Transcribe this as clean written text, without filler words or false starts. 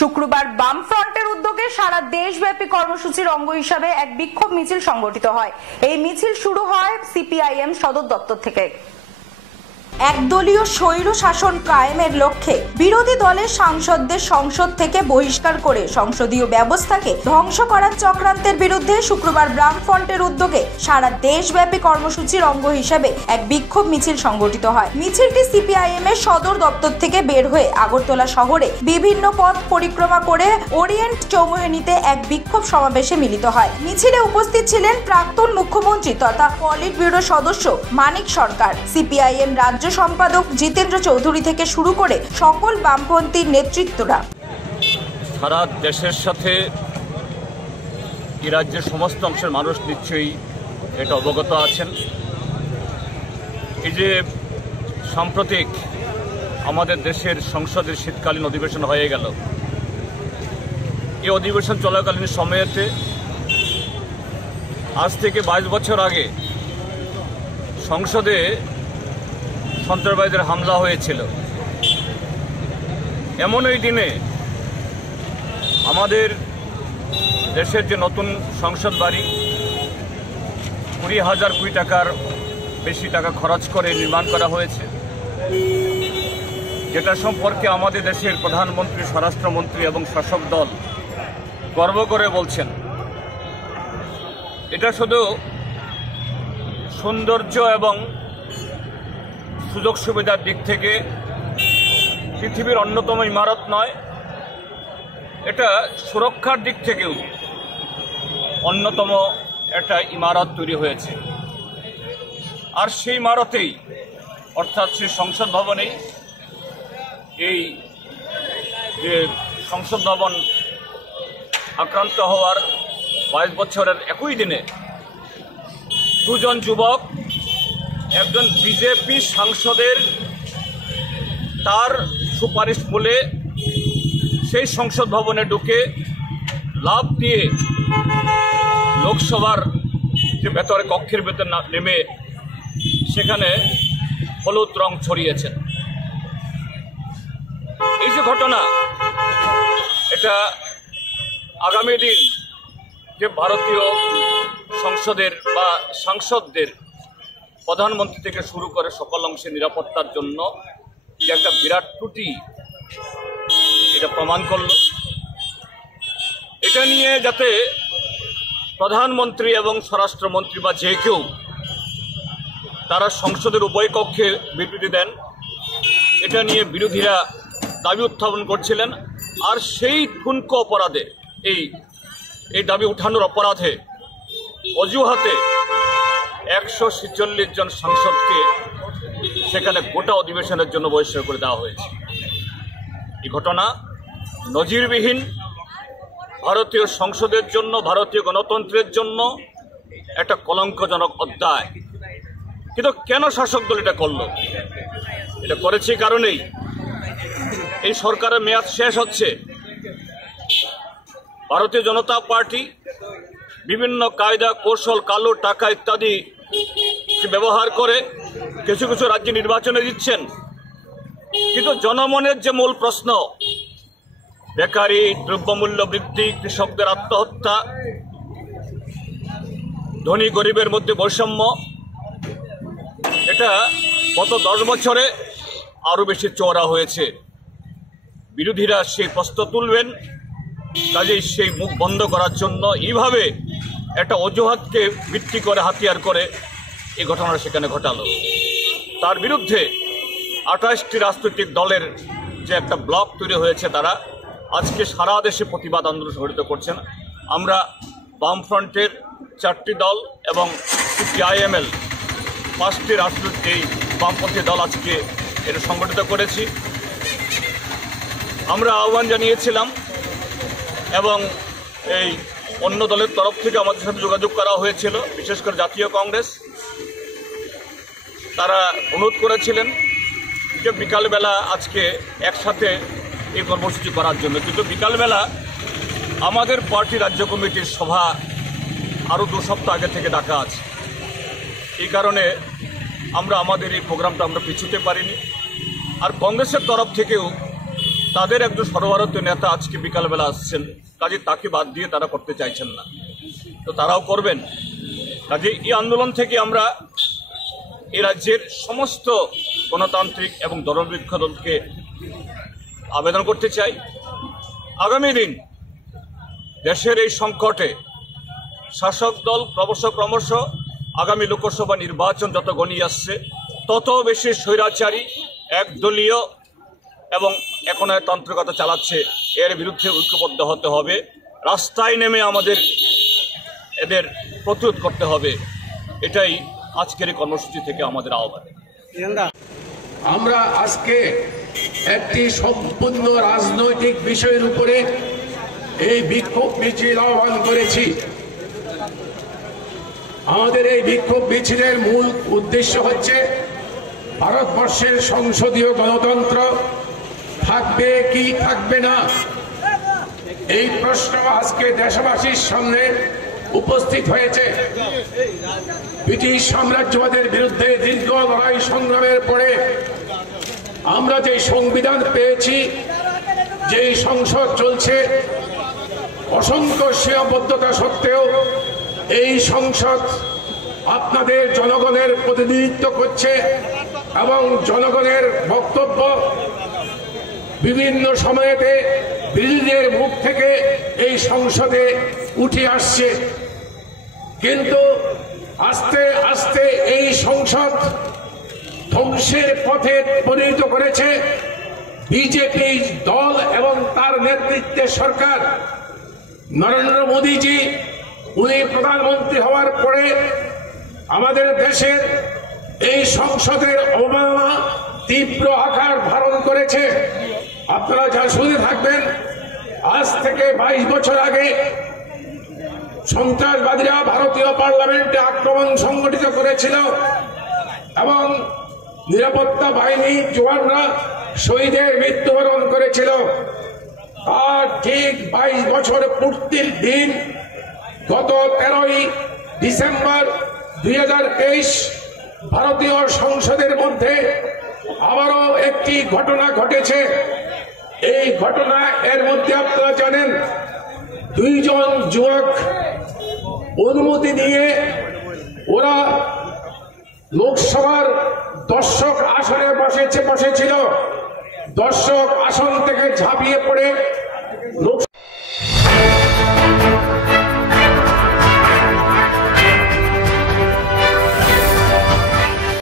শুক্রবার বামফ্রন্টের উদ্যোগে সারা দেশব্যাপী কর্মসূচির অঙ্গ হিসাবে এক বিক্ষোভ মিছিল সংগঠিত হয়। এই মিছিল শুরু হয় সিপিআইএম সদর দপ্তর থেকে। একদলীয় স্বৈর শাসন কায়েমের লক্ষ্যে বিরোধী দলের সাংসদদের সংসদ থেকে বহিষ্কার করে সংসদীয় ব্যবস্থাকে ধ্বংস করার চক্রান্তের বিরুদ্ধে শুক্রবার বামফ্রন্টের উদ্যোগে সারা দেশব্যাপী কর্মসূচির অঙ্গ হিসেবে এক বিক্ষোভ মিছিল সংগঠিত হয়। মিছিলটি সিপিআইএম এর সদর দপ্তর থেকে বের হয়ে আগরতলা শহরে বিভিন্ন পথ পরিক্রমা করে ওরিয়েন্ট চৌমুহনীতে এক বিক্ষোভ সমাবেশে মিলিত হয়। মিছিলে উপস্থিত ছিলেন প্রাক্তন মুখ্যমন্ত্রী তথা পলিট ব্যুরো সদস্য মানিক সরকার, সিপিআইএম রাজ্য সম্পাদক জিতেন্দ্র চৌধুরী থেকে শুরু করে সকল বামপন্থী নেতৃত্বরা। সারা দেশের সাথে এই রাজ্যের সমস্ত অংশের মানুষ নিশ্চয়ই এটা অবগত আছেন। এই যে সাম্প্রতিক আমাদের দেশের সংসদের শীতকালীন অধিবেশন হয়ে গেল, এই অধিবেশন চলাকালীন সময়েতে আজ থেকে 22 বছর আগে সংসদে সন্ত্রাসবাদীদের হামলা হয়েছিল। এমন এই দিনে আমাদের দেশের যে নতুন সংসদ বাড়ি 20,000 কোটি টাকার বেশি টাকা খরচ করে নির্মাণ করা হয়েছে, যেটা সম্পর্কে আমাদের দেশের প্রধানমন্ত্রী, স্বরাষ্ট্রমন্ত্রী এবং শাসক দল গর্ব করে বলছেন এটা শুধু সৌন্দর্য এবং সুযোগ সুবিধার দিক থেকে পৃথিবীর অন্যতম ইমারত নয়, এটা সুরক্ষার দিক থেকেও অন্যতম একটা ইমারত তৈরি হয়েছে। আর সেই ইমারতেই অর্থাৎ সেই সংসদ ভবনেই এই যে সংসদ ভবন আক্রান্ত হওয়ার 22 বছরের একই দিনে দুজন যুবক, একজন বিজেপি সাংসদের তার সুপারিশ বলে সেই সংসদ ভবনে ঢুকে লাফ দিয়ে লোকসভার যে ভেতরে কক্ষের ভেতর নেমে সেখানে হলুদ রং ছড়িয়েছেন। এই যে ঘটনা, এটা আগামী দিন যে ভারতীয় সংসদের বা সাংসদদের প্রধানমন্ত্রী থেকে শুরু করে সকল অংশে নিরাপত্তার জন্য যে একটা বিরাট ত্রুটি এটা প্রমাণ করল। এটা নিয়ে যাতে প্রধানমন্ত্রী এবং স্বরাষ্ট্রমন্ত্রী বা যে কেউ তারা সংসদের উভয় কক্ষে বিবৃতি দেন, এটা নিয়ে বিরোধীরা দাবি উত্থাপন করছিলেন। আর সেই ঠুনকো অপরাধে, এই দাবি উঠানোর অপরাধে অজুহাতে 146 জন সাংসদকে সেখানে গোটা অধিবেশনের জন্য বহিষ্কার করে দেওয়া হয়েছে। এই ঘটনা নজিরবিহীন, ভারতীয় সংসদের জন্য, ভারতীয় গণতন্ত্রের জন্য একটা কলঙ্কজনক অধ্যায়। কিন্তু কেন শাসক দল এটা করল? এটা করেছে কারণেই এই সরকারের মেয়াদ শেষ হচ্ছে। ভারতীয় জনতা পার্টি বিভিন্ন কায়দা কৌশল, কালো টাকা ইত্যাদি ব্যবহার করে কিছু কিছু রাজ্যে নির্বাচনে দিচ্ছেন, কিন্তু জনমনের যে মূল প্রশ্ন, বেকারি, দ্রব্যমূল্য বৃদ্ধি, কৃষকদের আত্মহত্যা, ধনী গরিবের মধ্যে বৈষম্য, এটা গত 10 বছরে আরো বেশি চওড়া হয়েছে। বিরোধীরা সেই প্রশ্ন তুলবেন, কাজেই সেই মুখ বন্ধ করার জন্য এইভাবে একটা অজুহাতকে ভিত্তি করে, হাতিয়ার করে এই ঘটনাটা সেখানে ঘটালো। তার বিরুদ্ধে 28টি রাজনৈতিক দলের যে একটা ব্লক তৈরি হয়েছে, তারা আজকে সারা দেশে প্রতিবাদ আন্দোলন সংগঠিত করছেন। আমরা বামফ্রন্টের 4টি দল এবং সিপিআইএমএল 5টি রাজনৈতিক এই বামপন্থী দল আজকে এটা সংগঠিত করেছি। আমরা আহ্বান জানিয়েছিলাম এবং এই অন্য দলের তরফ থেকে আমাদের সাথে যোগাযোগ করা হয়েছিল, বিশেষ করে জাতীয় কংগ্রেস। তারা অনুরোধ করেছিলেন যে বিকালবেলা আজকে একসাথে এই কর্মসূচি করার জন্য, কিন্তু বিকালবেলা আমাদের পার্টি রাজ্য কমিটির সভা আরও 2 সপ্তাহ আগে থেকে ডাকা আছে। এই কারণে আমাদের এই প্রোগ্রামটা আমরা পিছুতে পারিনি। আর কংগ্রেসের তরফ থেকেও তাদের একজন সর্বভারতীয় নেতা আজকে বিকালবেলা আসছেন, কাজে তাকে বাদ দিয়ে তারা করতে চাইছেন না, তো তারাও করবেন। কাজে এই আন্দোলন থেকে আমরা এই রাজ্যের সমস্ত গণতান্ত্রিক এবং ধর্মনিরপেক্ষ দলকে আবেদন করতে চাই, আগামী দিন দেশের এই সংকটে শাসক দল ক্রমশ আগামী লোকসভা নির্বাচন যত ঘনিয়ে আসছে তত বেশি স্বৈরাচারী একদলীয় এবং একনায়কতান্ত্রিকতা চালাচ্ছে, এর বিরুদ্ধে ঐক্যবদ্ধ হতে হবে, রাস্তায় নেমে আমাদের এদের প্রতিরোধ করতে হবে। এটাই আজকের এই কর্মসূচি থেকে আমাদের আহ্বান। আমরা আজকে একটি সম্পূর্ণ রাজনৈতিক বিষয়ের উপরে এই বিক্ষোভ মিছিল আহ্বান করেছি। আমাদের এই বিক্ষোভ মিছিলের মূল উদ্দেশ্য হচ্ছে ভারতবর্ষের সংসদীয় গণতন্ত্র থাকবে কি থাকবে না, এই প্রশ্ন আজকে দেশবাসীর সামনে উপস্থিত হয়েছে। ব্রিটিশ সাম্রাজ্যবাদের বিরুদ্ধে দীর্ঘ লড়াই সংগ্রামের পরে আমরা যে সংবিধান পেয়েছি, যে সংসদ চলছে, অসংখ্য সীমাবদ্ধতা সত্ত্বেও এই সংসদ আপনাদের জনগণের প্রতিনিধিত্ব করছে এবং জনগণের বক্তব্য বিভিন্ন সময়েতে বিরোধীদের মুখ থেকে এই সংসদে উঠে আসছে। কিন্তু আস্তে আস্তে এই সংসদ ধ্বংসের পথে পরিণত করেছে বিজেপি দল এবং তার নেতৃত্বে সরকার। নরেন্দ্র মোদীজি উনি প্রধানমন্ত্রী হওয়ার পরে আমাদের দেশের এই সংসদের অবমাননা তীব্র আকার ধারণ করেছে। আপনারা যা শুনে থাকবেন, আজ থেকে 22 বছর আগে সন্ত্রাসবাদীরা ভারতীয় পার্লামেন্টে আক্রমণ সংগঠিত করেছিল এবং নিরাপত্তা বাহিনী জওয়ানরা শহীদের মৃত্যুবরণ করেছিল। আর ঠিক 22 বছর পূর্তির দিন গত 13ই ডিসেম্বর 2023 ভারতীয় সংসদের মধ্যে আবারও একটি ঘটনা ঘটেছে। এই ঘটনা এর মধ্যে আপনারা জানেন, 2 জন যুবক অনুমতি নিয়ে ওরা লোকসভার দর্শক আসনে বসেছিল, দর্শক আসন থেকে ঝাঁপিয়ে পড়ে